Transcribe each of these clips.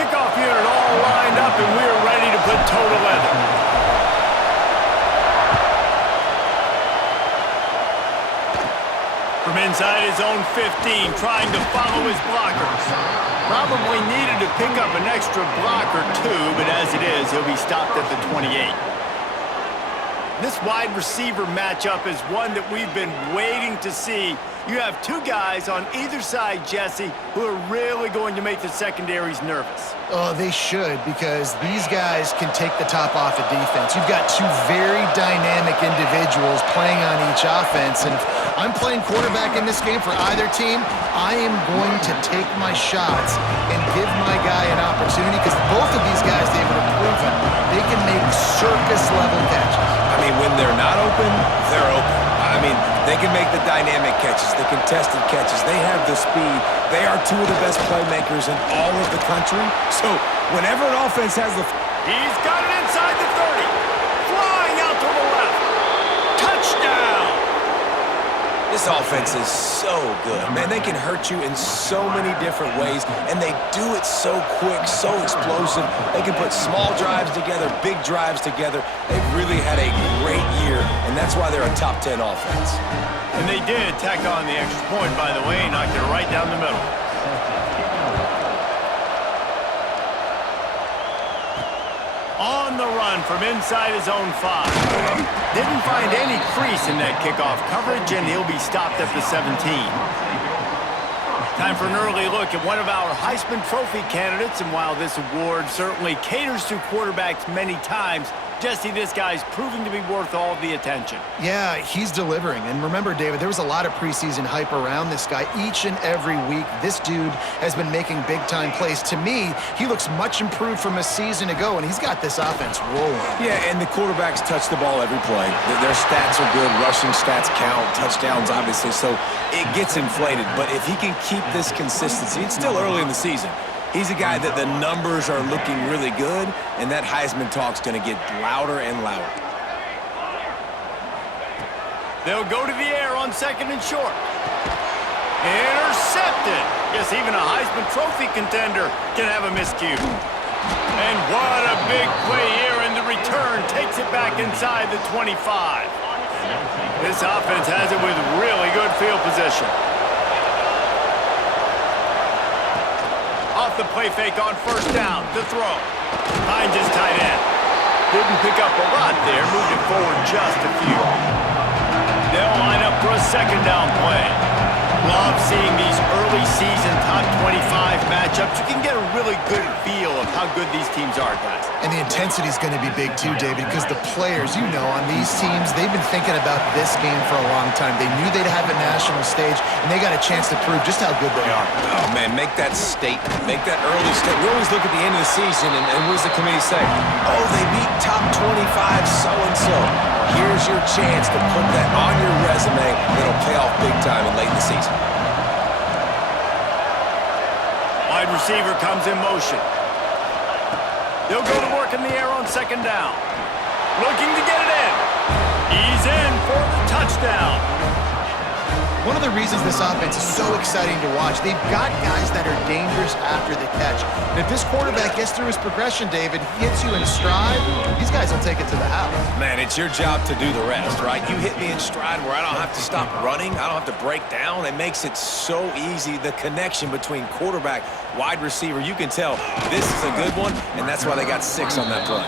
Kickoff unit all lined up, and we're ready to put toe to leather. From inside his own 15, trying to follow his blockers. Probably needed to pick up an extra block or two, but as it is, he'll be stopped at the 28. This wide receiver matchup is one that we've been waiting to see. You have two guys on either side, Jesse, who are really going to make the secondaries nervous. Oh, they should, because these guys can take the top off of defense. You've got two very dynamic individuals playing on each offense, and if I'm playing quarterback in this game for either team, I am going to take my shots and give my guy an opportunity, because both of these guys, David, have proven they can make circus-level catches. I mean, when they're not open, they're open. I mean, they can make the dynamic catches, the contested catches. They have the speed. They are two of the best playmakers in all of the country. So whenever an offense has the... He's got it inside the 30. Flying out to the left. Touchdown! This offense is so good. Man, they can hurt you in so many different ways, and they do it so quick, so explosive. They can put small drives together, big drives together. They've really had a great year, and that's why they're a top 10 offense. And they did tack on the extra point, by the way, knocked it right down the middle. On the run from inside his own 5. Didn't find any crease in that kickoff coverage, and he'll be stopped at the 17. Time for an early look at one of our Heisman Trophy candidates, and while this award certainly caters to quarterbacks many times, Jesse, this guy's proving to be worth all the attention. Yeah, he's delivering. And remember, David, there was a lot of preseason hype around this guy. Each and every week, this dude has been making big-time plays. To me, he looks much improved from a season ago, and he's got this offense rolling. Yeah, and the quarterbacks touch the ball every play. Their stats are good. Rushing stats count. Touchdowns, obviously. So it gets inflated. But if he can keep this consistency, it's still early in the season. He's a guy that the numbers are looking really good, and that Heisman talk's going to get louder and louder. They'll go to the air on 2nd and short. Intercepted. Yes, even a Heisman Trophy contender can have a miscue. And what a big play here, and the return takes it back inside the 25. This offense has it with really good field position. Off the play fake on 1st down, the throw. Finds his tight end. Didn't pick up a lot there, moved it forward just a few. They'll line up for a 2nd down play. Love seeing these early season top 25 matchups. You can get a really good feel of how good these teams are, guys. And the intensity is going to be big too, David, because the players, you know, on these teams, they've been thinking about this game for a long time. They knew they'd have a national stage, and they got a chance to prove just how good they are. Oh, man, make that statement. Make that early statement. We always look at the end of the season, and what does the committee say? Oh, they beat top 25 so-and-so. Here's your chance to put that on your resume. It'll pay off big time in late in the season. Wide receiver comes in motion. They'll go to work in the air on 2nd down. Looking to get it in. He's in for the touchdown. One of the reasons this offense is so exciting to watch, they've got guys that are dangerous after the catch. And if this quarterback gets through his progression, David, hits you in stride, these guys will take it to the house. Man, it's your job to do the rest, right? You hit me in stride where I don't have to stop running. I don't have to break down. It makes it so easy. The connection between quarterback, wide receiver, you can tell this is a good one, and that's why they got 6 on that play.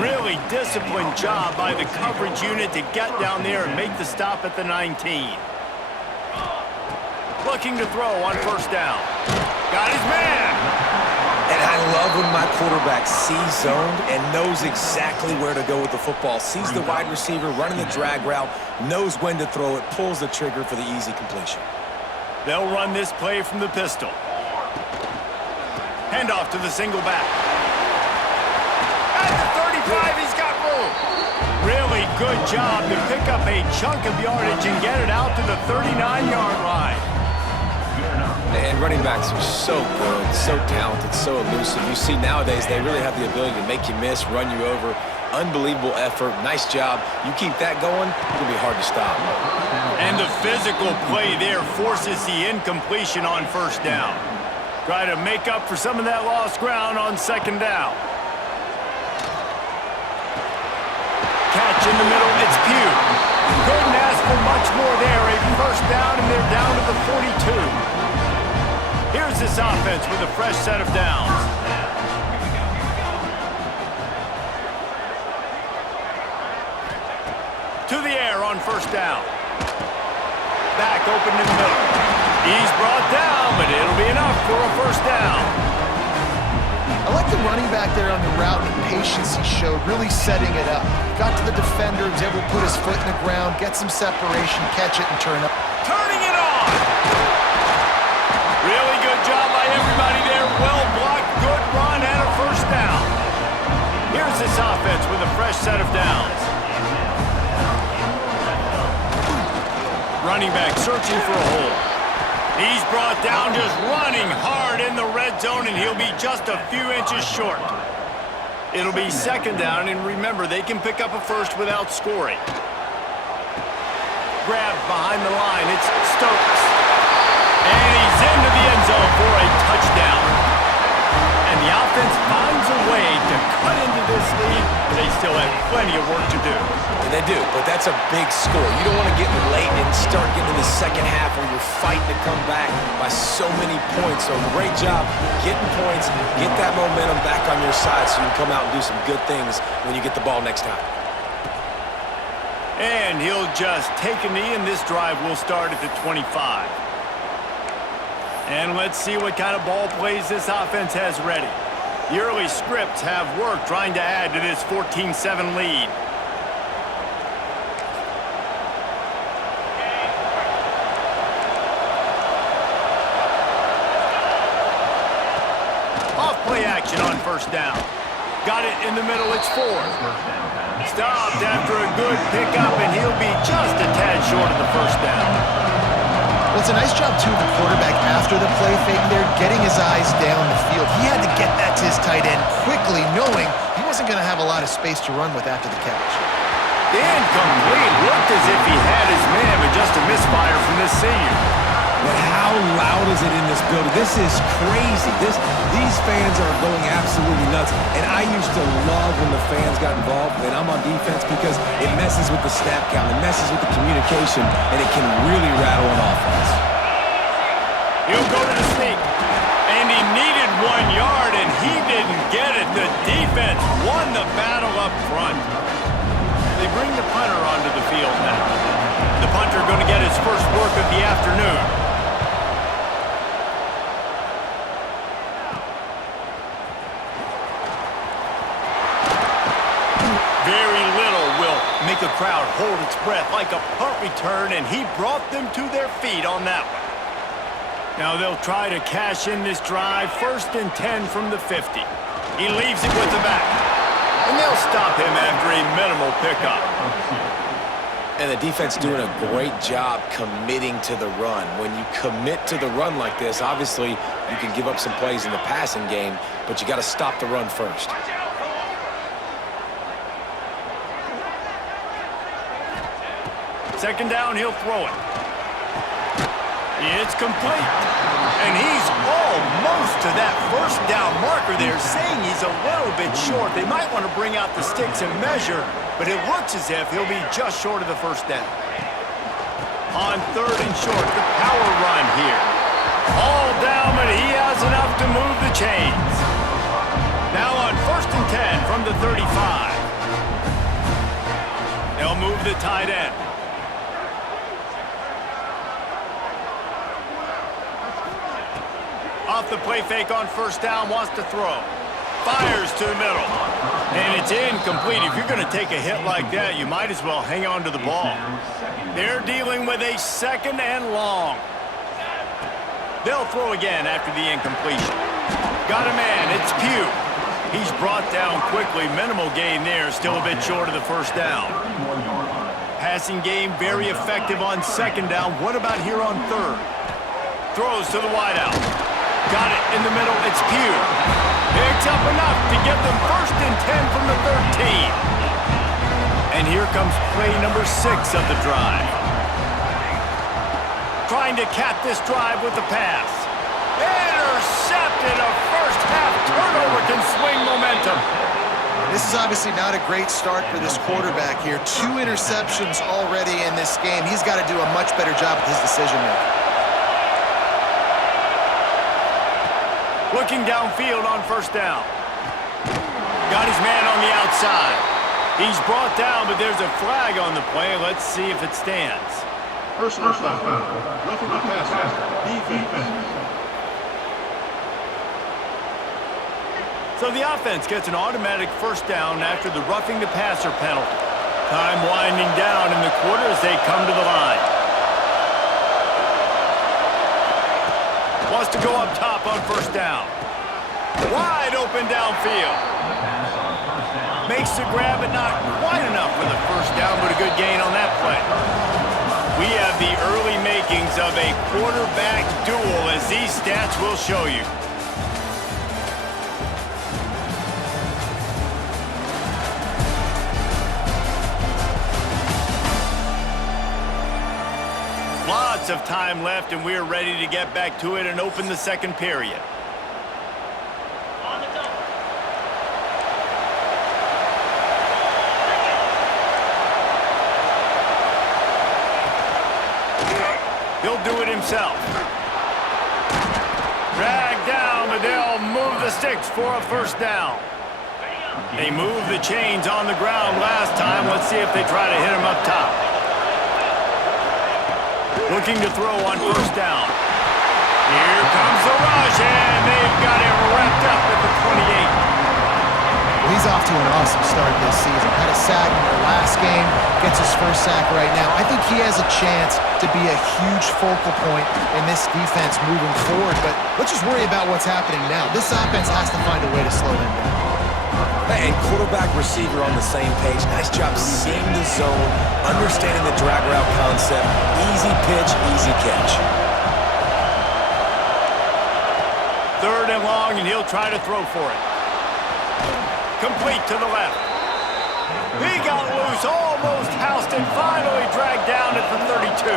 Really disciplined job by the coverage unit to get down there and make the stop at the 19. Looking to throw on 1st down. Got his man. And I love when my quarterback sees zoned and knows exactly where to go with the football. Sees the wide receiver running the drag route, knows when to throw it, pulls the trigger for the easy completion. They'll run this play from the pistol. Handoff to the single back. At the 35, he's got room. Really good job to pick up a chunk of yardage and get it out to the 39-yard line. And running backs are so good, so talented, so elusive. You see nowadays they really have the ability to make you miss, run you over. Unbelievable effort. Nice job. You keep that going, it'll be hard to stop. And the physical play there forces the incompletion on 1st down. Try to make up for some of that lost ground on second down. Catch in the middle, it's Pugh. Couldn't ask for much more there. A first down, and they're down to the 42. Here's this offense with a fresh set of downs. To the air on first down. Back open in the middle. He's brought down, but it'll be enough for a first down. I like the running back there on the route and the patience he showed, really setting it up. Got to the defender, was able to put his foot in the ground, get some separation, catch it, and turn up. Turning it on! Really good job by everybody there. Well blocked, good run, and a first down. Here's this offense with a fresh set of downs. Running back searching for a hole. He's brought down, just running hard in the red zone, and he'll be just a few inches short. It'll be second down, and remember, they can pick up a first without scoring. Grabbed behind the line, it's Stokes. And he's into the end zone for a touchdown. And the offense finds a way to cut into this lead, but they still have plenty of work to do. And they do, but that's a big score. You don't want to get late and start getting in the second half where you're fighting to come back by so many points. So great job getting points, get that momentum back on your side so you can come out and do some good things when you get the ball next time. And he'll just take a knee, and this drive will start at the 25. And let's see what kind of ball plays this offense has ready. The early scripts have worked trying to add to this 14-7 lead. Off-play action on first down. Got it in the middle, it's Ford. Stopped after a good pickup, and he'll be just a tad short of the first down. Well, it's a nice job, too, of the quarterback after the play fake there, getting his eyes down the field. He had to get that to his tight end quickly, knowing he wasn't going to have a lot of space to run with after the catch. Incomplete. Looked as if he had his man, but just a misfire from this senior. But how loud is it in this building? This is crazy. These fans are going absolutely nuts. And I used to love when the fans got involved and I'm on defense because it messes with the snap count, it messes with the communication, and it can really rattle an offense. He'll go to the sneak. And he needed 1 yard, and he didn't get it. The defense won the battle up front. They bring the punter onto the field now. The punter going to get his first work of the afternoon. Very little will make a crowd hold its breath like a punt return, and he brought them to their feet on that one. Now they'll try to cash in this drive, 1st and 10 from the 50. He leaves it with the back, and they'll stop him after a minimal pickup. And the defense doing a great job committing to the run. When you commit to the run like this, obviously you can give up some plays in the passing game, but you got to stop the run first. Second down, he'll throw it. It's complete. And he's almost to that first down marker there, saying he's a little bit short. They might want to bring out the sticks and measure, but it looks as if he'll be just short of the first down. On 3rd and short, the power run here. All down, but he has enough to move the chains. Now on 1st and 10 from the 35. They'll move the tight end. Off the play fake on first down, wants to throw. Fires to the middle. And it's incomplete. If you're going to take a hit like that, you might as well hang on to the ball. They're dealing with a 2nd and long. They'll throw again after the incompletion. Got a man, it's Pugh. He's brought down quickly. Minimal gain there, still a bit short of the first down. Passing game very effective on 2nd down. What about here on 3rd? Throws to the wideout. Got it in the middle, it's Pugh. Picks up enough to get them 1st and 10 from the 13. And here comes play number 6 of the drive. Trying to cap this drive with the pass. Intercepted. A first-half turnover can swing momentum. This is obviously not a great start for this quarterback here. 2 interceptions already in this game. He's got to do a much better job with his decision-making. Looking downfield on first down. Got his man on the outside. He's brought down, but there's a flag on the play. Let's see if it stands. Personal foul. Roughing the passer. Defense. So the offense gets an automatic first down after the roughing the passer penalty. Time winding down in the quarter as they come to the line. Wants to go up top on first down. Wide open downfield. Makes the grab, but not quite enough for the first down, but a good gain on that play. We have the early makings of a quarterback duel, as these stats will show you. Lots of time left, and we're ready to get back to it and open the second period. He'll do it himself. Drag down, but they'll move the sticks for a first down. They moved the chains on the ground last time. Let's see if they try to hit him up top. Looking to throw on first down. Here comes the rush, and they've got him wrapped up at the 28. He's off to an awesome start this season. Had a sack in their last game, gets his first sack right now. I think he has a chance to be a huge focal point in this defense moving forward, but let's just worry about what's happening now. This offense has to find a way to slow him down. And quarterback receiver on the same page. Nice job seeing the zone, understanding the drag route concept. Easy pitch, easy catch. 3rd and long, and he'll try to throw for it. Complete to the left. He got loose, almost housed, and finally dragged down at the 32.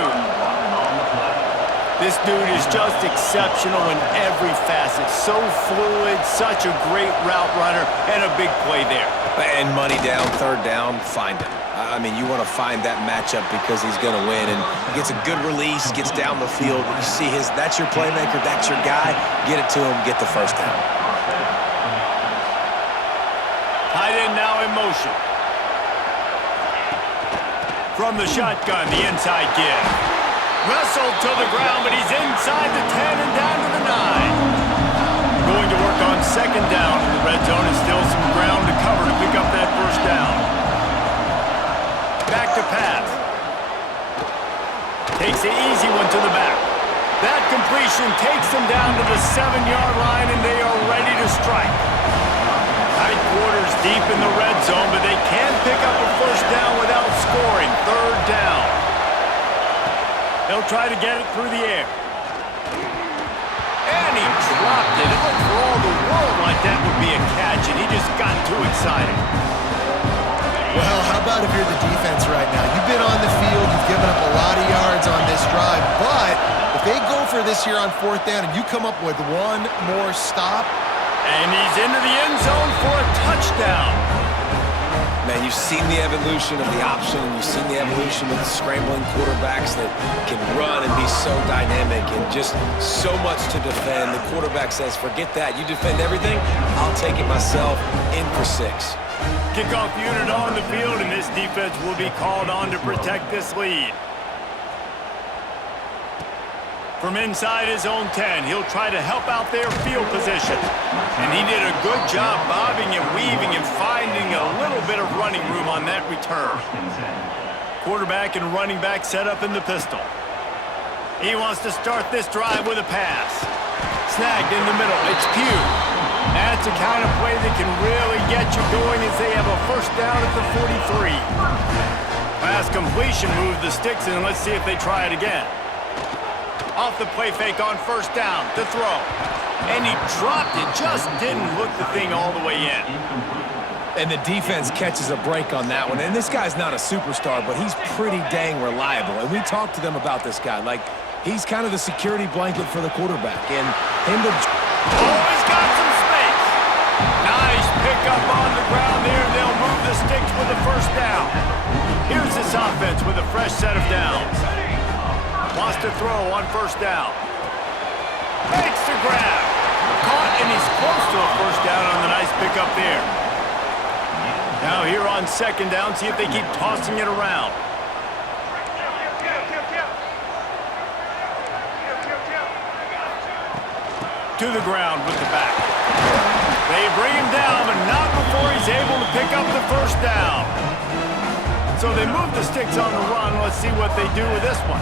This dude is just exceptional in every facet. So fluid, such a great route runner, and a big play there. And money down, 3rd down, find him. I mean, you want to find that matchup because he's going to win. And he gets a good release, gets down the field. You see that's your playmaker, that's your guy. Get it to him, get the first down. Tight end now in motion. From the shotgun, the inside give. Wrestled to the ground, but he's inside the 10 and down to the 9. Going to work on 2nd down in the red zone, and still some ground to cover to pick up that first down. Back to pass. Takes the easy one to the back. That completion takes them down to the 7-yard line, and they are ready to strike. Tight quarters deep in the red zone, but they can pick up a first down without scoring. 3rd down. They'll try to get it through the air. And he dropped it. It looked for all the world like that would be a catch, and he just got too excited. Well, how about if you're the defense right now? You've been on the field, you've given up a lot of yards on this drive, but if they go for this here on 4th down and you come up with one more stop. And he's into the end zone for a touchdown. Man, you've seen the evolution of the option, and you've seen the evolution of the scrambling quarterbacks that can run and be so dynamic and just so much to defend. The quarterback says, forget that. You defend everything, I'll take it myself. In for 6. Kickoff unit on the field, and this defense will be called on to protect this lead. From inside his own 10, he'll try to help out their field position. And he did a good job bobbing and weaving and finding a little bit of running room on that return. Quarterback and running back set up in the pistol. He wants to start this drive with a pass. Snagged in the middle. It's Pugh. That's the kind of play that can really get you going as they have a first down at the 43. Pass completion moved the sticks, and let's see if they try it again. Off the play fake on first down to throw. And he dropped it, just didn't hook the thing all the way in. And the defense catches a break on that one. And this guy's not a superstar, but he's pretty dang reliable. And we talked to them about this guy. Like, He's kind of the security blanket for the quarterback. And him to... Oh, he's got some space. Nice pickup on the ground there. They'll move the sticks with the first down. Here's this offense with a fresh set of downs. Wants to throw on first down. Makes the grab. Caught, and he's close to a first down on the nice pickup there. Now here on second down, see if they keep tossing it around. To the ground with the back. They bring him down, but not before he's able to pick up the first down. So they move the sticks on the run. Let's see what they do with this one.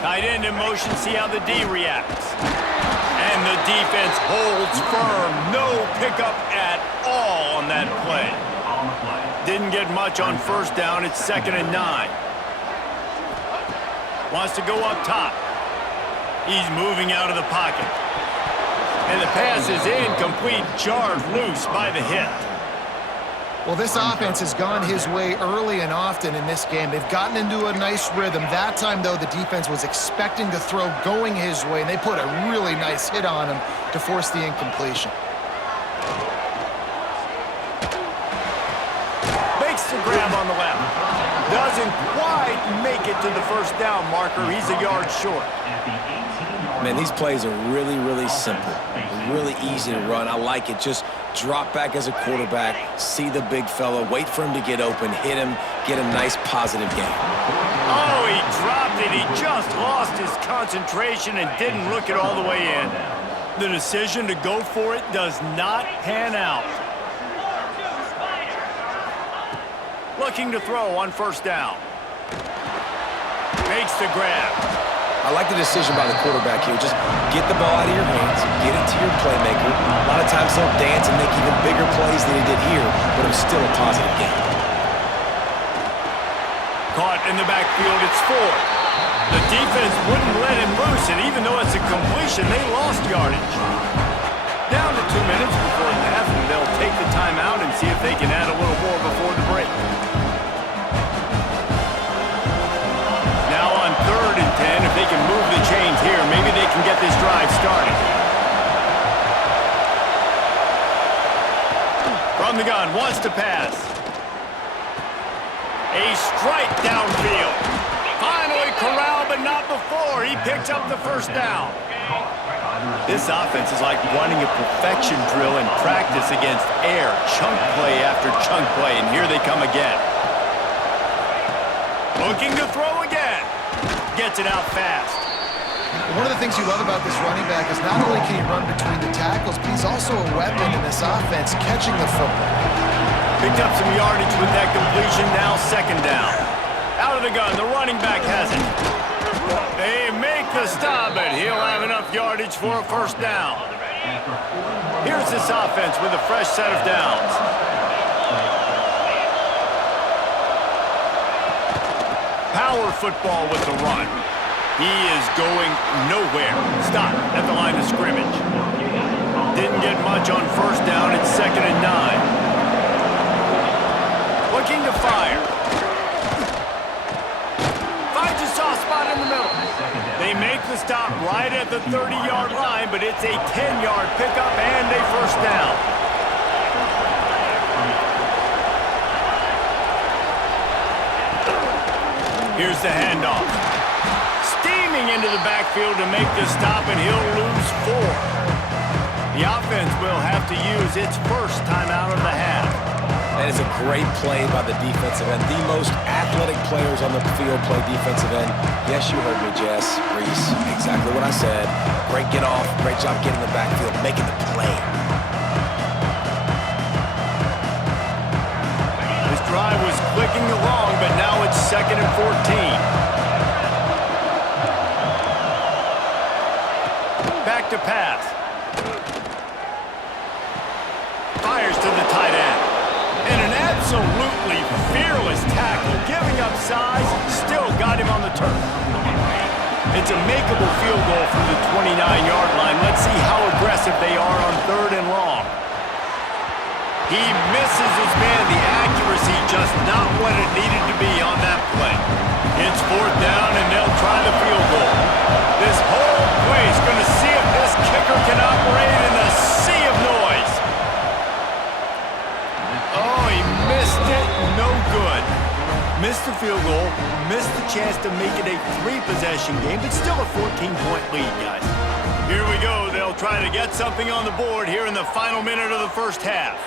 Tight end in motion, see how the D reacts. And the defense holds firm. No pickup at all on that play. Didn't get much on first down. It's 2nd and 9. Wants to go up top. He's moving out of the pocket. And the pass is incomplete, jarred loose by the hit. Well, this offense has gone his way early and often in this game. They've gotten into a nice rhythm. That time, though, the defense was expecting to throw going his way, and they put a really nice hit on him to force the incompletion. Makes the grab on the left. Doesn't quite make it to the first down marker. He's a yard short. Man, these plays are really, really simple. Really easy to run. I like it. Just drop back as a quarterback, see the big fella, wait for him to get open, hit him, get a nice positive game. Oh, he dropped it. He just lost his concentration and didn't look it all the way in. The decision to go for it does not pan out. Looking to throw on first down. Makes the grab. I like the decision by the quarterback here. Just get the ball out of your hands, get it to your playmaker. A lot of times they'll dance and make even bigger plays than he did here, but it was still a positive game. Caught in the backfield, it's 4. The defense wouldn't let him loose, and even though it's a completion, they lost yardage. Down to 2 minutes before half, and they'll take the timeout and see if they can add a little more before the break. Now on 3rd and 10, if they can move the chains here, maybe they can get this drive started. From the gun, wants to pass. A strike downfield. Finally corralled, but not before. He picks up the first down. This offense is like running a perfection drill in practice against air. Chunk play after chunk play, and here they come again. Looking to throw again. Gets it out fast. One of the things you love about this running back is not only can he run between the tackles, but he's also a weapon in this offense, catching the football. Picked up some yardage with that completion, now 2nd down. Out of the gun, the running back has it. They make the stop, but he'll have enough yardage for a first down. Here's this offense with a fresh set of downs. Power football with the run. He is going nowhere. Stop at the line of scrimmage. Didn't get much on first down. It's 2nd and 9. Looking to fire. Finds a soft spot in the middle. They make the stop right at the 30-yard line, but it's a 10-yard pickup and a first down. Here's the handoff. Steaming into the backfield to make the stop, and he'll lose 4. The offense will have to use its first timeout of the half. That is a great play by the defensive end. The most athletic players on the field play defensive end. Yes, you heard me, Jess, Reese. Exactly what I said. Great get off. Great job getting in the backfield, making the play. This drive was clicking along, but now it's 2nd and 14. Back to pass. Fires to the tight end. And an absolutely fearless tackle, giving up size, still got him on the turf. It's a makeable field goal from the 29-yard line. Let's see how aggressive they are on 3rd and long. He misses his man. The accuracy just not what it needed to be on that play. It's 4th down, and they'll try the field goal. This whole place is going to see if this kicker can operate in the sea of noise. Oh, he missed it. No good. Missed the field goal, missed the chance to make it a 3-possession game, but still a 14-point lead, guys. Here we go. They'll try to get something on the board here in the final minute of the first half.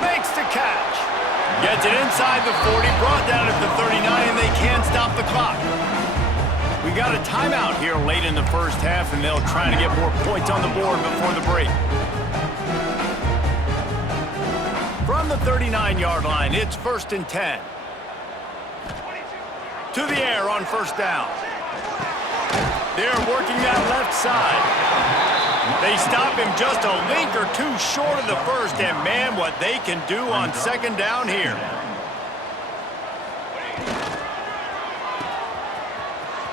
Makes the catch. Gets it inside the 40, brought down at the 39, and they can't stop the clock. We got a timeout here late in the first half, and they'll try to get more points on the board before the break. From the 39-yard line, it's 1st and 10. To the air on 1st down. They're working that left side. They stop him just a link or two short of the first, and man, what they can do on 2nd down here.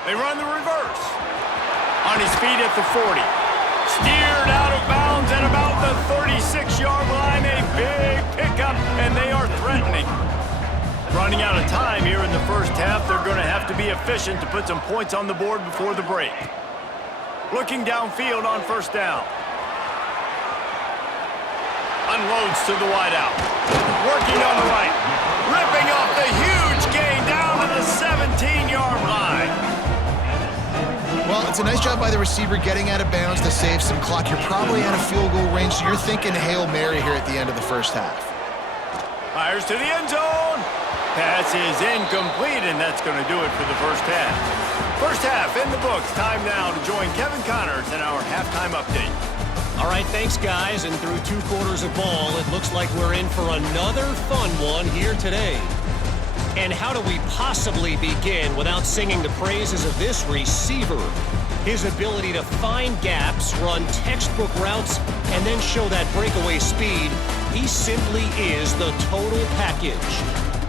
They run the reverse. On his feet at the 40. Steered out of bounds at about the 36-yard line. A big pickup, and they are threatening. Running out of time here in the first half, they're going to have to be efficient to put some points on the board before the break. Looking downfield on 1st down. Unloads to the wideout. Working on the right. Ripping off the huge gain down to the 17-yard line. Well, it's a nice job by the receiver getting out of bounds to save some clock. You're probably out of field goal range, so you're thinking Hail Mary here at the end of the first half. Fires to the end zone. Pass is incomplete, and that's going to do it for the first half. First half in the books. Time now to join Kevin Connors in our halftime update. All right, thanks, guys. And through 2 quarters of ball, it looks like we're in for another fun one here today. And how do we possibly begin without singing the praises of this receiver? His ability to find gaps, run textbook routes, and then show that breakaway speed. He simply is the total package.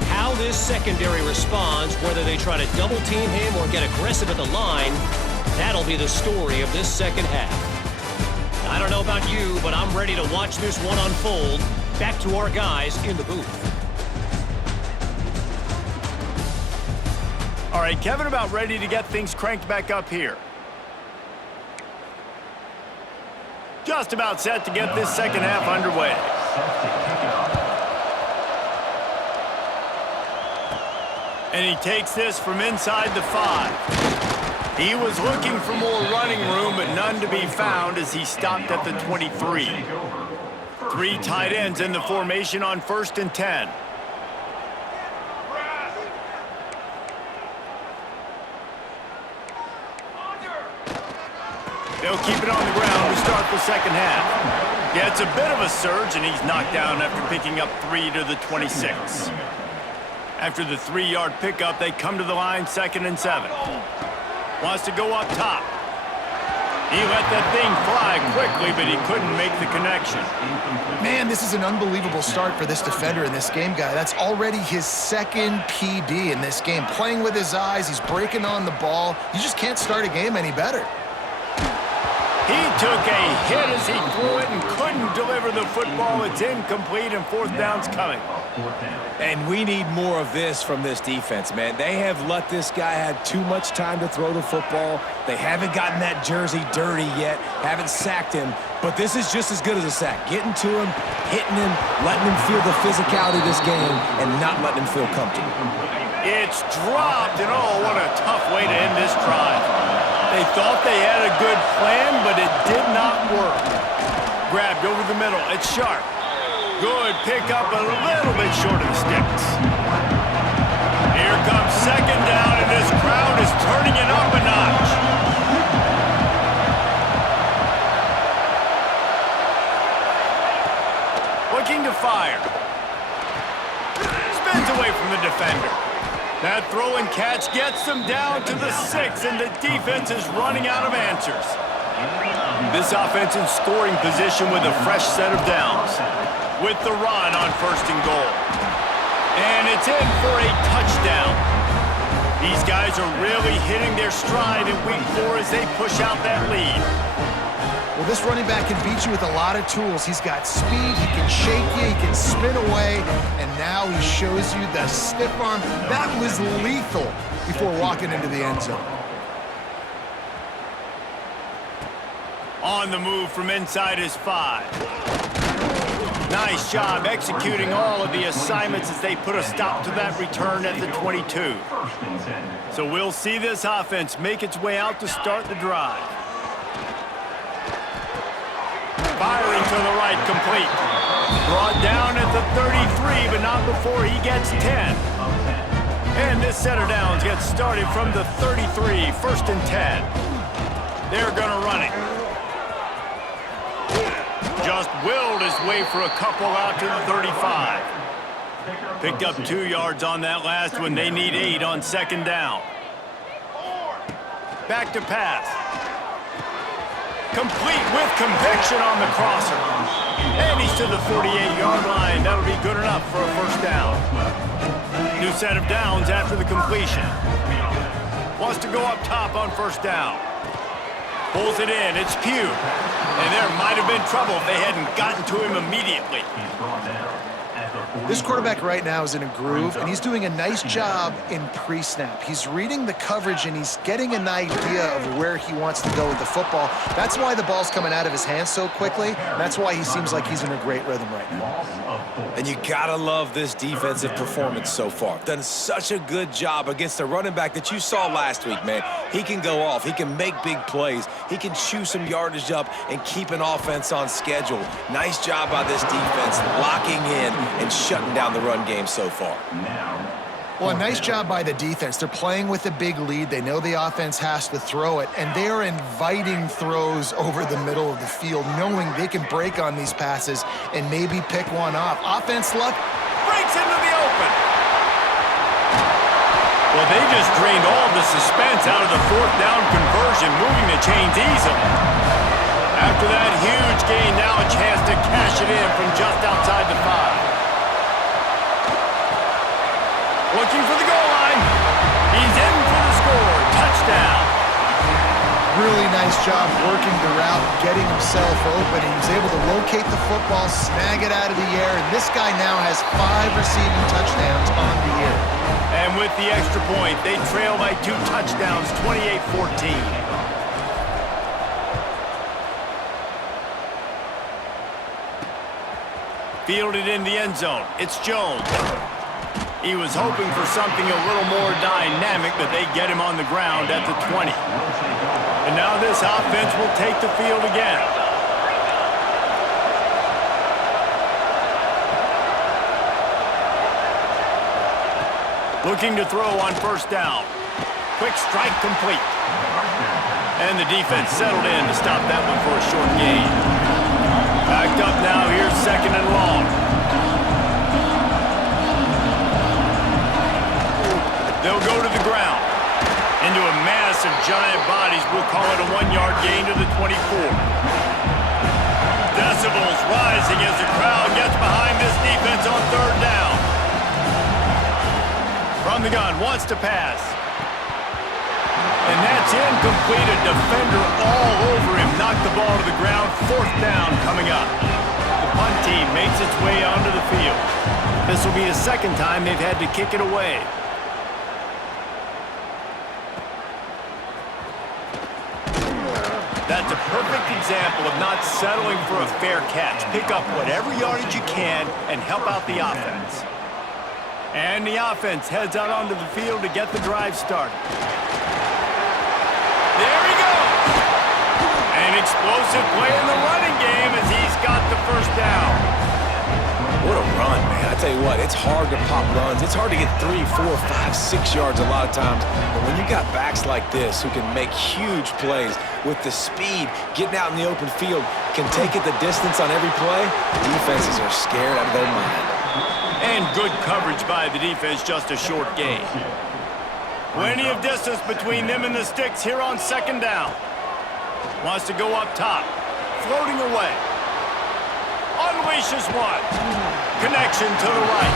How this secondary responds, whether they try to double-team him or get aggressive at the line, that'll be the story of this second half. I don't know about you, but I'm ready to watch this one unfold. Back to our guys in the booth. All right, Kevin, about ready to get things cranked back up here. Just about set to get this second half underway. And he takes this from inside the 5. He was looking for more running room, but none to be found as he stopped at the 23. 3 tight ends in the formation on 1st and 10. They'll keep it on the ground to start the second half. Gets a bit of a surge, and he's knocked down after picking up 3 to the 26. After the 3-yard pickup, they come to the line 2nd and 7. Wants to go up top. He let that thing fly quickly, but he couldn't make the connection. Man, this is an unbelievable start for this defender in this game, guy. That's already his 2nd PD in this game. Playing with his eyes, he's breaking on the ball. You just can't start a game any better. He took a hit as he threw it and couldn't deliver the football. It's incomplete, and 4th down's coming. And we need more of this from this defense, man. They have let this guy have too much time to throw the football. They haven't gotten that jersey dirty yet, haven't sacked him. But this is just as good as a sack. Getting to him, hitting him, letting him feel the physicality of this game, and not letting him feel comfortable. It's dropped, and oh, what a tough way to end this drive. They thought they had a good plan, but it did not work. Grabbed over the middle. It's Sharp. Good pickup, a little bit short of the sticks. Here comes 2nd down, and this crowd is turning it up a notch. Looking to fire. Spins away from the defender. That throw and catch gets them down to the 6, and the defense is running out of answers. This offense in scoring position with a fresh set of downs. With the run on 1st and goal. And it's in for a touchdown. These guys are really hitting their stride in week 4 as they push out that lead. Well, this running back can beat you with a lot of tools. He's got speed, he can shake you, he can spin away, and now he shows you the stiff arm. That was lethal before walking into the end zone. On the move from inside his 5. Nice job executing all of the assignments as they put a stop to that return at the 22. So we'll see this offense make its way out to start the drive. Firing to the right, complete. Brought down at the 33, but not before he gets 10. And this set of downs gets started from the 33, 1st and 10. They're going to run it. Just willed his way for a couple out to the 35. Picked up 2 yards on that last one. They need 8 on 2nd down. Back to pass. Complete with conviction on the crosser. And he's to the 48-yard line. That'll be good enough for a 1st down. New set of downs after the completion. Wants to go up top on 1st down. Pulls it in. It's Pugh. And there might have been trouble if they hadn't gotten to him immediately. This quarterback right now is in a groove, and he's doing a nice job in pre-snap. He's reading the coverage, and he's getting an idea of where he wants to go with the football. That's why the ball's coming out of his hands so quickly. That's why he seems like he's in a great rhythm right now. And you gotta love this defensive performance so far. Done such a good job against a running back that you saw last week, man. He can go off. He can make big plays. He can chew some yardage up and keep an offense on schedule. Nice job by this defense locking in and shutting down the run game so far. Well, a nice job by the defense. They're playing with a big lead. They know the offense has to throw it, and they are inviting throws over the middle of the field, knowing they can break on these passes and maybe pick one off. Offense luck Breaks into the open. Well, they just drained all the suspense out of the 4th down conversion, moving the chains easily. After that huge gain, now a chance to cash it in from just outside the 5. Looking for the goal line. He's in for the score. Touchdown. really nice job working the route, getting himself open. He was able to locate the football, snag it out of the air, and this guy now has 5 receiving touchdowns on the year. And with the extra point, they trail by 2 touchdowns, 28-14. Fielded in the end zone. It's Jones. He was hoping for something a little more dynamic, but they get him on the ground at the 20. And now this offense will take the field again. Looking to throw on first down. Quick strike complete. And the defense settled in to stop that one for a short gain. Backed up now, here's second and long. They'll go to the ground. Into a mass of giant bodies, we'll call it a 1-yard gain to the 24. Decibels rising as the crowd gets behind this defense on third down. From the gun, wants to pass. And that's incomplete. A defender all over him. Knocked the ball to the ground. Fourth down coming up. The punt team makes its way onto the field. This will be the second time they've had to kick it away. That's a perfect example of not settling for a fair catch. Pick up whatever yardage you can and help out the offense. And the offense heads out onto the field to get the drive started. There he goes! An explosive play in the running game as he's got the first down. What a run, man. I tell you what, it's hard to pop runs. It's hard to get 3, 4, 5, 6 yards a lot of times. But when you got backs like this who can make huge plays with the speed, getting out in the open field, can take it the distance on every play, defenses are scared out of their mind. And good coverage by the defense, just a short gain. Plenty of distance between them and the sticks here on second down. Wants to go up top. Floating away. Unleashes one. Connection to the right.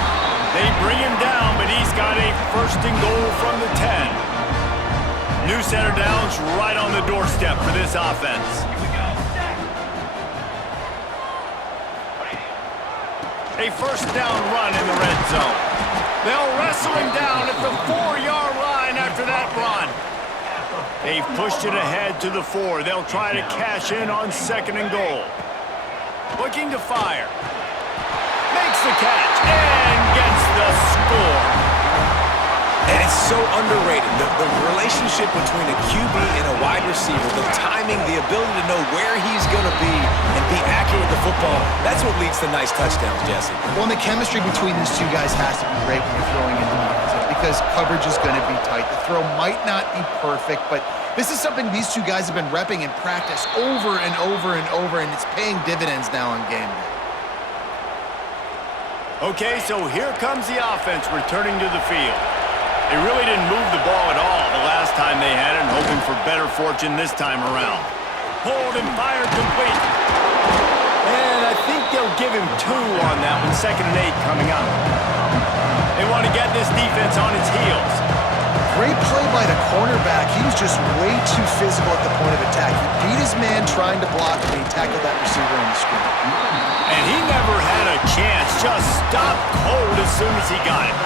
They bring him down, but he's got a first and goal from the 10. New center downs right on the doorstep for this offense. A first down run in the red zone. They'll wrestle him down at the 4-yard line after that run. They've pushed it ahead to the 4. They'll try to cash in on 2nd and goal. Looking to fire. Makes the catch and gets the score. And it's so underrated. The relationship between a QB and a wide receiver, the timing, the ability to know where he's going to be and be accurate with the football, that's what leads to nice touchdowns, Jesse. Well, and the chemistry between these two guys has to be great when you're throwing into the end zone because coverage is going to be tight. The throw might not be perfect, but this is something these two guys have been repping in practice over and over and over, and it's paying dividends now on game day. Okay, so here comes the offense returning to the field. They really didn't move the ball at all the last time they had it, hoping for better fortune this time around. Pulled and fired complete. And I think they'll give him 2 on that one, 2nd and 8 coming up. They want to get this defense on its heels. Great play by the cornerback. He was just way too physical at the point of attack. He beat his man trying to block, and he tackled that receiver on the screen. And he never had a chance, just stopped cold as soon as he got it.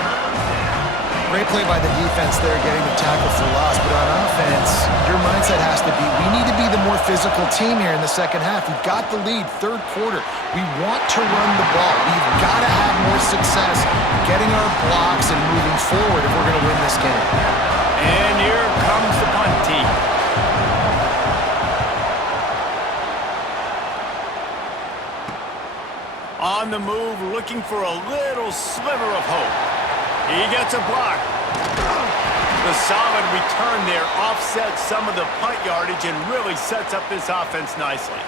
Great play by the defense there, getting the tackle for loss. But on offense, your mindset has to be, we need to be the more physical team here in the second half. We've got the lead, 3rd quarter. We want to run the ball. We've got to have more success getting our blocks and moving forward if we're going to win this game. And here comes the punt team. On the move, looking for a little sliver of hope. He gets a block. The solid return there offsets some of the punt yardage and really sets up this offense nicely.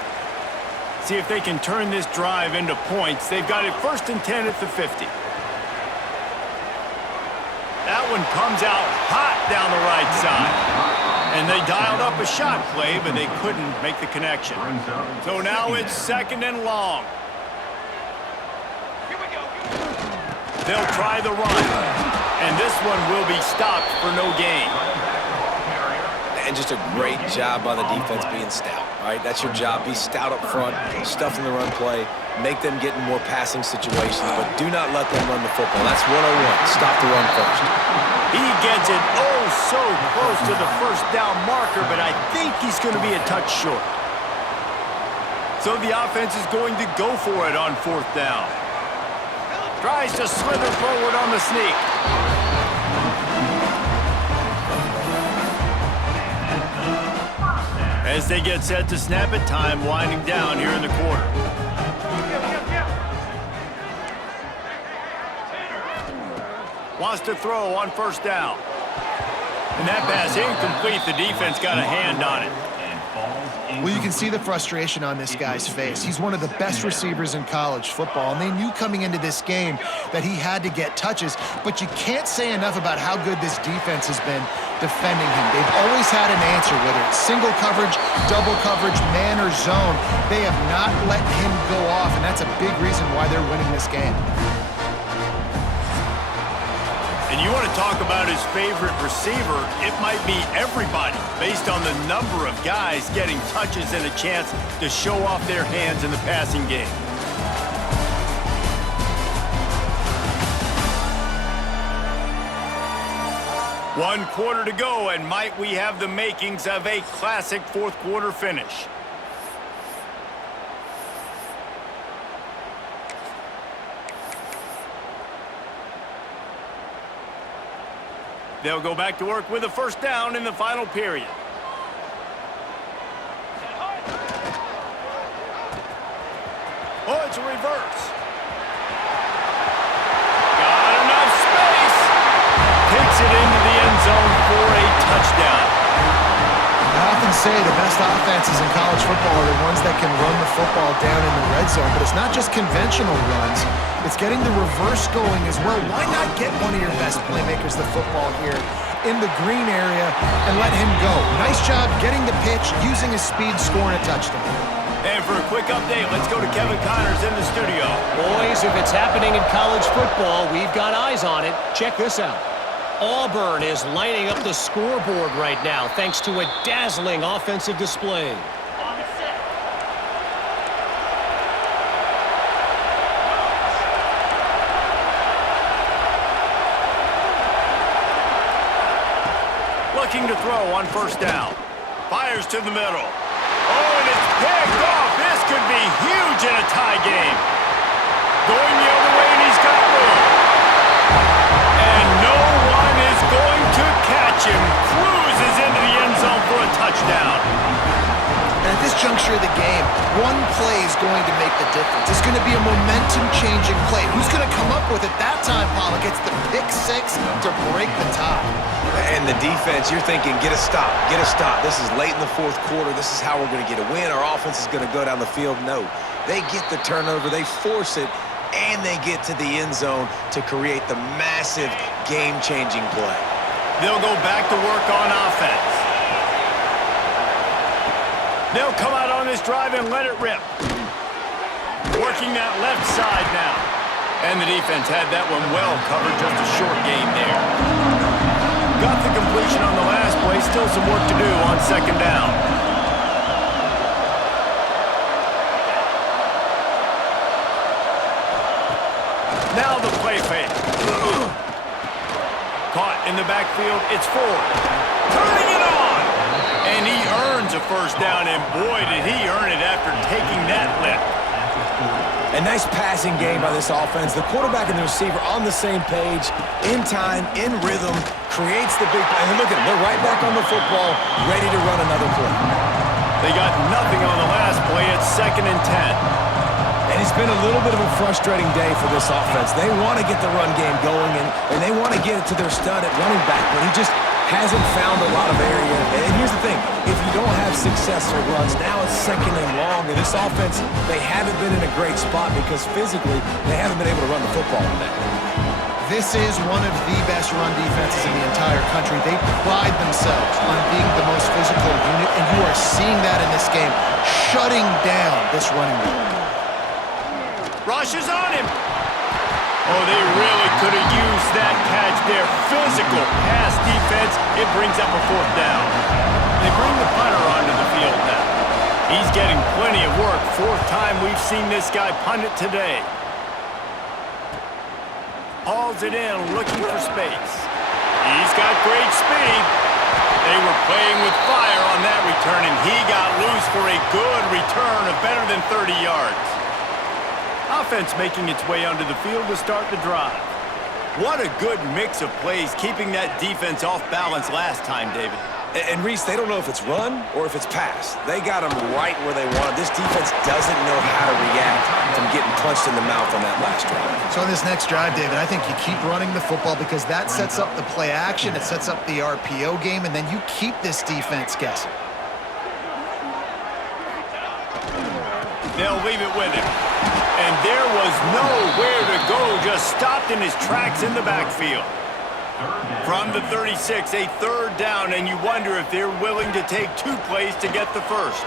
See if they can turn this drive into points. They've got it 1st and 10 at the 50. That one comes out hot down the right side. And they dialed up a shot play, but they couldn't make the connection. So now it's 2nd and long. They'll try the run, and this one will be stopped for no gain. And just a great job by the defense being stout, right? That's your job. Be stout up front, stuff in the run play, make them get in more passing situations, but do not let them run the football. That's 101. Stop the run first. He gets it so close to the 1st down marker, but I think he's going to be a touch short. So the offense is going to go for it on 4th down. Tries to slither forward on the sneak. As they get set to snap it, time winding down here in the quarter. Wants to throw on 1st down. And that pass incomplete. The defense got a hand on it. Well, you can see the frustration on this guy's face. He's one of the best receivers in college football, and they knew coming into this game that he had to get touches, but you can't say enough about how good this defense has been defending him. They've always had an answer, whether it's single coverage, double coverage, man or zone. They have not let him go off, and that's a big reason why they're winning this game. And you want to talk about his favorite receiver, it might be everybody based on the number of guys getting touches and a chance to show off their hands in the passing game. One quarter to go, and might we have the makings of a classic 4th quarter finish. They'll go back to work with a 1st down in the final period. Oh, it's a reverse. Got enough space. Takes it into the end zone for a touchdown. I often say the best offenses in college football are the ones that can run the football down in the red zone, but it's not just conventional runs. It's getting the reverse going as well. Why not get one of your best playmakers the football here in the green area and let him go? Nice job getting the pitch, using his speed, scoring a touchdown. And for a quick update, let's go to Kevin Connors in the studio. Boys, if it's happening in college football, we've got eyes on it. Check this out. Auburn is lighting up the scoreboard right now thanks to a dazzling offensive display. looking to throw on first down. Fires to the middle. Oh, and it's picked off. This could be huge in a tie game. Going the other way, and he's got room. And no one is going to catch him. Cruises into the end zone for a touchdown. And at this juncture of the game, one play is going to make the difference. It's going to be a momentum-changing play. Who's going to come up with it that time, Pollock? It's the pick six to break the tie. And the defense, you're thinking, get a stop, get a stop. This is late in the fourth quarter. This is how we're going to get a win. Our offense is going to go down the field. No, they get the turnover, they force it, and they get to the end zone to create the massive game-changing play. They'll go back to work on offense. They'll come out on this drive and let it rip. Working that left side now. And the defense had that one well covered, just a short gain there. Got the completion on the last play, still some work to do on second down. Now the play fake. Caught in the backfield, it's Ford. Turning it on! And he earns a first down, and boy, did he earn it after taking that lift. A nice passing game by this offense. The quarterback and the receiver on the same page, in time, in rhythm, creates the big play. And look at them, they're right back on the football, ready to run another play. They got nothing on the last play. It's 2nd and 10. And it's been a little bit of a frustrating day for this offense. They want to get the run game going, and they want to get it to their stud at running back, but he just hasn't found a lot of area. And here's the thing, if you don't have successful runs, now it's 2nd and long, and this offense, they haven't been in a great spot because physically, they haven't been able to run the football today. This is one of the best run defenses in the entire country. They pride themselves on being the most physical unit, and you are seeing that in this game, shutting down this running game. Rushes on him. Oh, they really could have used that catch there. Physical pass defense. It brings up a 4th down. They bring the punter onto the field now. He's getting plenty of work. 4th time we've seen this guy punt it today. Hauls it in, looking for space. He's got great speed. They were playing with fire on that return, and he got loose for a good return of better than 30 yards. Offense making its way onto the field to start the drive. What a good mix of plays, keeping that defense off balance last time, David. And Reese, they don't know if it's run or if it's pass. They got them right where they want. This defense doesn't know how to react from getting punched in the mouth on that last drive. So on this next drive, David, I think you keep running the football because that sets up the play action, it sets up the RPO game, and then you keep this defense guessing. They'll leave it with him. And there was nowhere to go, just stopped in his tracks in the backfield. From the 36, a 3rd down, and you wonder if they're willing to take 2 plays to get the first.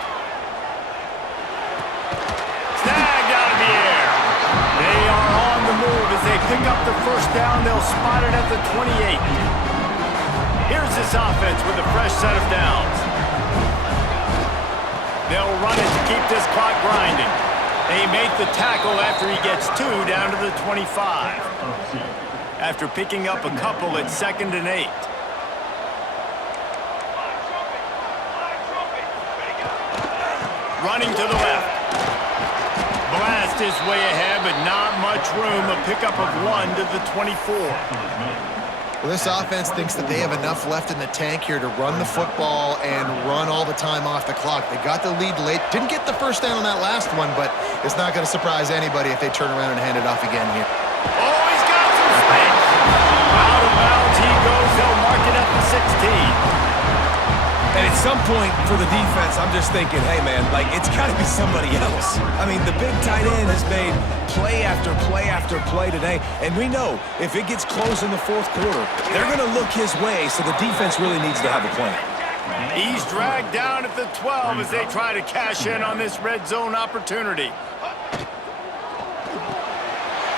Snagged out of the air. They are on the move as they pick up the first down. They'll spot it at the 28. Here's this offense with a fresh set of downs. They'll run it to keep this clock grinding. They make the tackle after he gets 2 down to the 25. After picking up a couple at 2nd and 8. Running to the left. Blast his way ahead, but not much room. A pickup of 1 to the 24. Well, this offense thinks that they have enough left in the tank here to run the football and run all the time off the clock. They got the lead late. Didn't get the first down on that last one, but it's not going to surprise anybody if they turn around and hand it off again here. Oh, he's got some space. Out of bounds he goes. They'll mark it at the 16. And at some point for the defense, I'm just thinking, hey, man, like, it's got to be somebody else. I mean, the big tight end has made play after play after play today, and we know if it gets close in the 4th quarter, they're going to look his way, so the defense really needs to have a plan. He's dragged down at the 12 as they try to cash in on this red zone opportunity.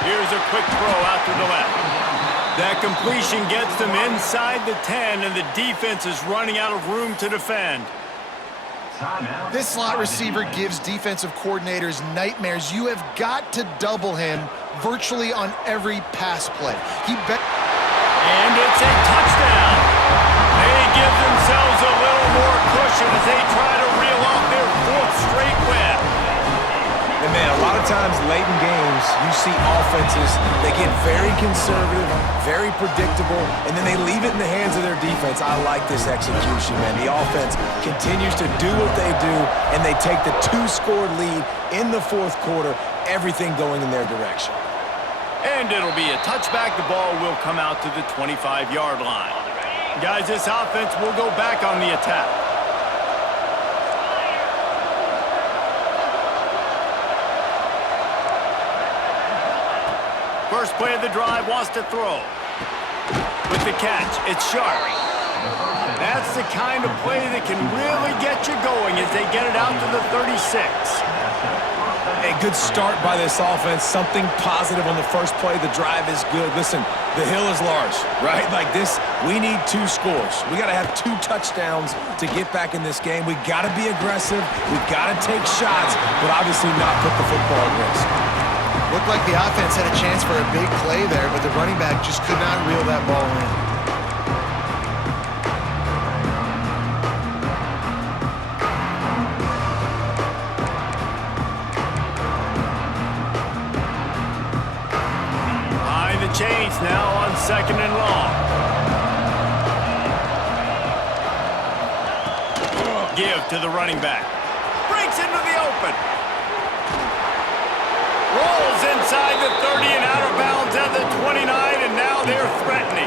Here's a quick throw out to the left. That completion gets them inside the 10, and the defense is running out of room to defend. This slot receiver gives defensive coordinators nightmares. You have got to double him virtually on every pass play. And it's a touchdown. They give themselves a little more cushion as they try to reel off their fourth straight win. And man, a lot of times late in games, you see offenses, they get very conservative, very predictable, and then they leave it in the hands of their defense. I like this execution, man. The offense continues to do what they do, and they take the 2-score lead in the fourth quarter, everything going in their direction. And it'll be a touchback. The ball will come out to the 25-yard line. Guys, this offense will go back on the attack. First play of the drive, wants to throw. With the catch, it's sharp. That's the kind of play that can really get you going as they get it out to the 36. A good start by this offense, something positive on the first play. The drive is good. Listen, the hill is large, right? Like this, we need 2 scores. We got to have 2 touchdowns to get back in this game. We got to be aggressive. We got to take shots, but obviously not put the football at risk. Looked like the offense had a chance for a big play there, but the running back just could not reel that ball in. Behind the chains now on 2nd and long. Give to the running back. Breaks into the open. Rolls inside the 30 and out of bounds at the 29, and now they're threatening.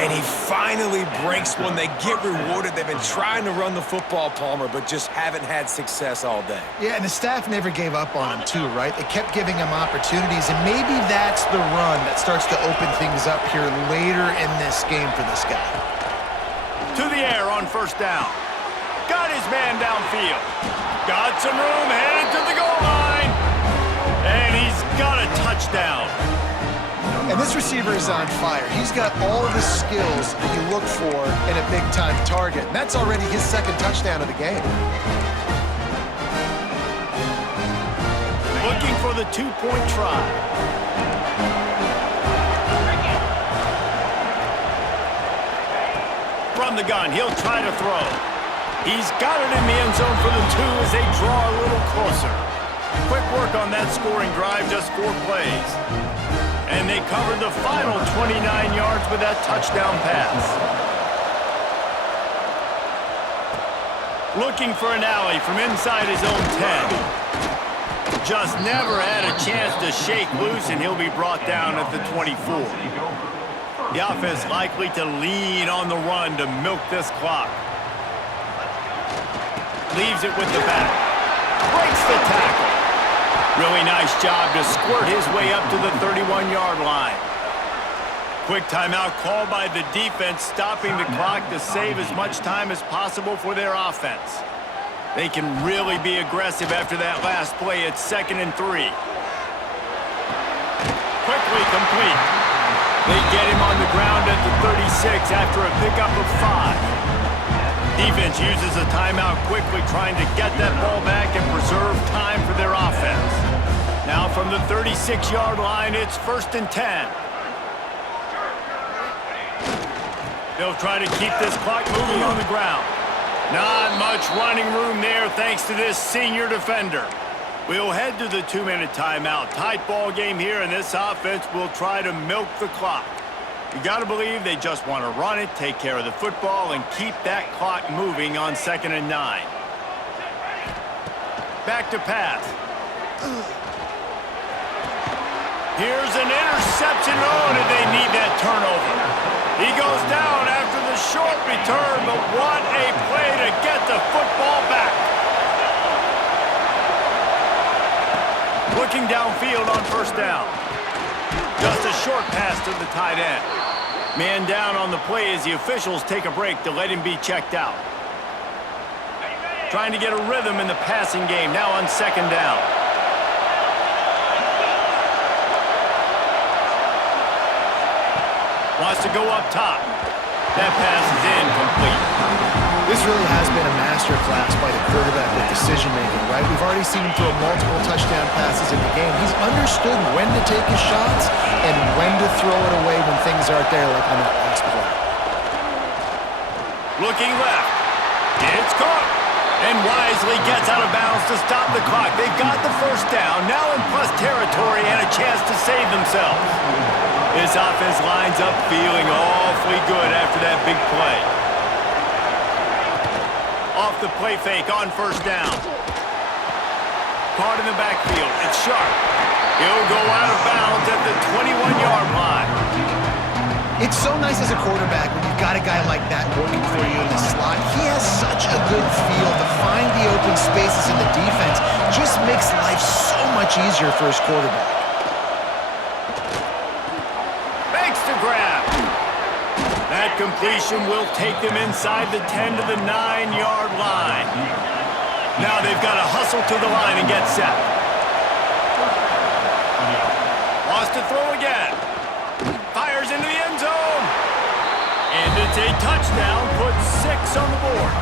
And he finally breaks one. They get rewarded. They've been trying to run the football, Palmer, but just haven't had success all day. Yeah, and the staff never gave up on him too, right? They kept giving him opportunities, and maybe that's the run that starts to open things up here later in this game for this guy. To the air on 1st down. Got his man downfield. Got some room, headed to the goal line. And he's got a touchdown. And this receiver is on fire. He's got all of the skills that you look for in a big-time target. And that's already his 2nd touchdown of the game. Looking for the 2-point try. From the gun, he'll try to throw. He's got it in the end zone for the 2 as they draw a little closer. Quick work on that scoring drive, just 4 plays. And they covered the final 29 yards with that touchdown pass. Looking for an alley from inside his own 10. Just never had a chance to shake loose, and he'll be brought down at the 24. The offense likely to lean on the run to milk this clock. Leaves it with the back. Breaks the tackle. Really nice job to squirt his way up to the 31-yard line. Quick timeout called by the defense, stopping the clock to save as much time as possible for their offense. They can really be aggressive after that last play. It's 2nd and 3. Quickly complete. They get him on the ground at the 36 after a pickup of 5. Defense uses a timeout quickly, trying to get that ball back and preserve time for their offense. Now from the 36-yard line, it's 1st and 10. They'll try to keep this clock moving on the ground. Not much running room there thanks to this senior defender. We'll head to the 2-minute timeout. Tight ball game here, and this offense will try to milk the clock. You got to believe they just want to run it, take care of the football, and keep that clock moving on 2nd and 9. Back to pass. Here's an interception. Oh, did they need that turnover? He goes down after the short return, but what a play to get the football back. Looking downfield on 1st down. Just a short pass to the tight end. Man down on the play as the officials take a break to let him be checked out. Trying to get a rhythm in the passing game, now on 2nd down. Wants to go up top. That pass is incomplete. This really has been a masterclass by the quarterback with decision-making, right? We've already seen him throw multiple touchdown passes in the game. He's understood when to take his shots and when to throw it away when things aren't there, like on that last play. Looking left. It's caught. And wisely gets out of bounds to stop the clock. They've got the first down, now in plus territory and a chance to save themselves. This offense lines up feeling awfully good after that big play. Off the play fake on first down. Caught in the backfield. It's Sharp. He'll go out of bounds at the 21-yard line. It's so nice as a quarterback when you've got a guy like that working for you in the slot. He has such a good feel to find the open spaces in the defense. Just makes life so much easier for his quarterback. Makes the grab. That completion will take them inside the 10 to the 9-yard line. Now they've got to hustle to the line and get set. Wants to throw again. Fires into the end zone. And it's a touchdown. Puts 6 on the board.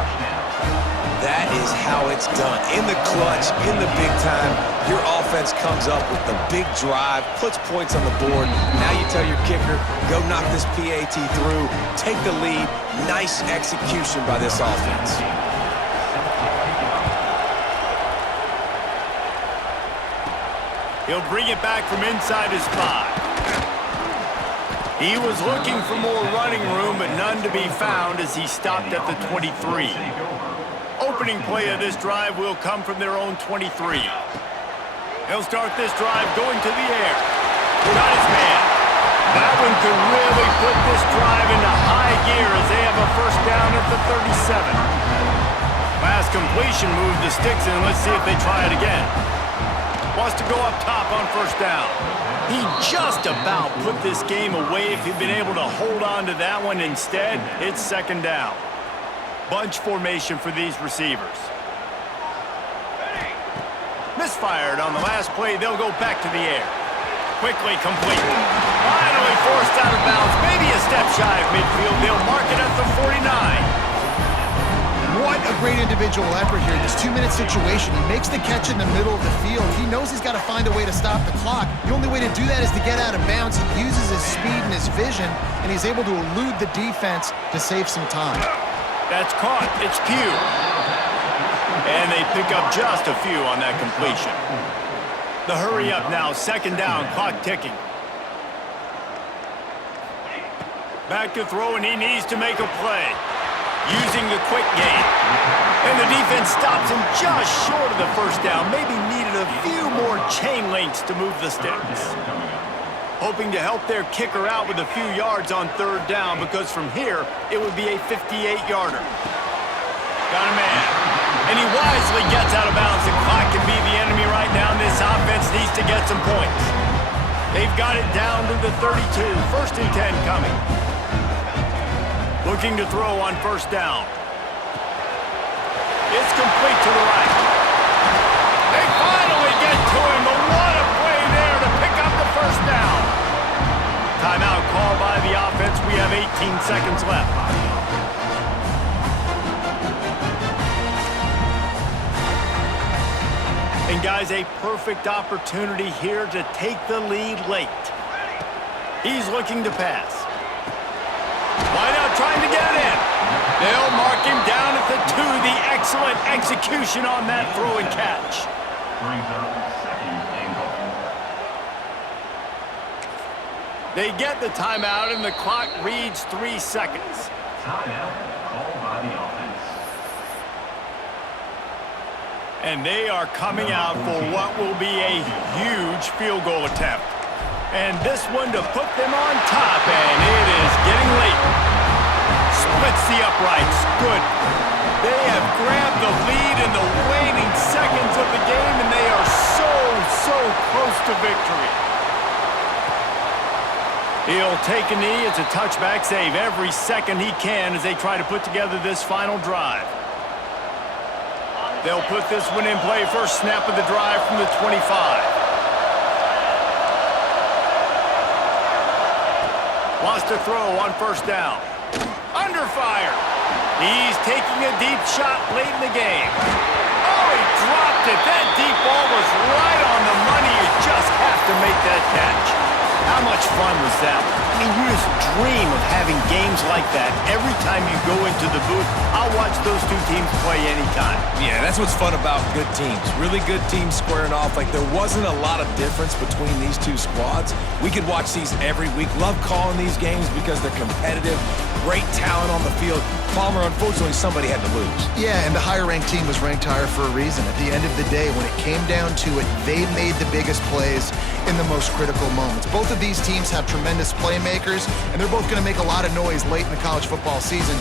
That is how it's done. In the clutch, in the big time, your offense comes up with the big drive, puts points on the board. Now you tell your kicker, go knock this PAT through, take the lead. Nice execution by this offense. He'll bring it back from inside his 5. He was looking for more running room, but none to be found as he stopped at the 23. Opening play of this drive will come from their own 23. He'll start this drive going to the air. Got his man. That one could really put this drive into high gear as they have a first down at the 37. Last completion moved the sticks in. Let's see if they try it again. Wants to go up top on first down. He just about put this game away if he'd been able to hold on to that one. Instead, it's second down. Bunch formation for these receivers. Misfired on the last play. They'll go back to the air. Quickly complete. Finally forced out of bounds. Maybe a step shy of midfield. They'll mark it at the 49. What a great individual effort here. This 2-minute situation, he makes the catch in the middle of the field. He knows he's got to find a way to stop the clock. The only way to do that is to get out of bounds. He uses his speed and his vision, and he's able to elude the defense to save some time. That's caught. It's Pugh. And they pick up just a few on that completion. The hurry up now, second down, clock ticking. Back to throw, and he needs to make a play. Using the quick game. And the defense stops him just short of the first down. Maybe needed a few more chain links to move the sticks. Hoping to help their kicker out with a few yards on third down, because from here, it would be a 58-yarder. Got a man. And he wisely gets out of bounds. The clock can be the enemy right now. This offense needs to get some points. They've got it down to the 32. First and 10 coming. Looking to throw on first down. It's complete to the right. They finally get to him, but what a play there to pick up the first down. Timeout called by the offense. We have 18 seconds left. And guys, a perfect opportunity here to take the lead late. He's looking to pass. Wide out trying to get it in. They'll mark him down at the 2. The excellent execution on that throw and catch. Brings up second and goal. They get the timeout and the clock reads 3 seconds. Timeout called by the offense. And they are coming out for what will be a huge field goal attempt. And this one to put them on top, and it is getting late. Splits the uprights. Good. They have grabbed the lead in the waning seconds of the game, and they are so close to victory. He'll take a knee. It's a touchback save every second he can as they try to put together this final drive. They'll put this one in play. First snap of the drive from the 25. Wants to throw on first down. Under fire. He's taking a deep shot late in the game. Oh, he dropped it. That deep ball was right on the money. You just have to make that catch. How much fun was that? I mean, you just dream of having games like that every time you go into the booth. I'll watch those two teams play anytime. Yeah, that's what's fun about good teams. Really good teams squaring off. Like, there wasn't a lot of difference between these two squads. We could watch these every week. Love calling these games because they're competitive. Great talent on the field. Palmer, unfortunately, somebody had to lose. Yeah, and the higher-ranked team was ranked higher for a reason. At the end of the day, when it came down to it, they made the biggest plays in the most critical moments. Both of these teams have tremendous playmakers, and they're both going to make a lot of noise late in the college football season.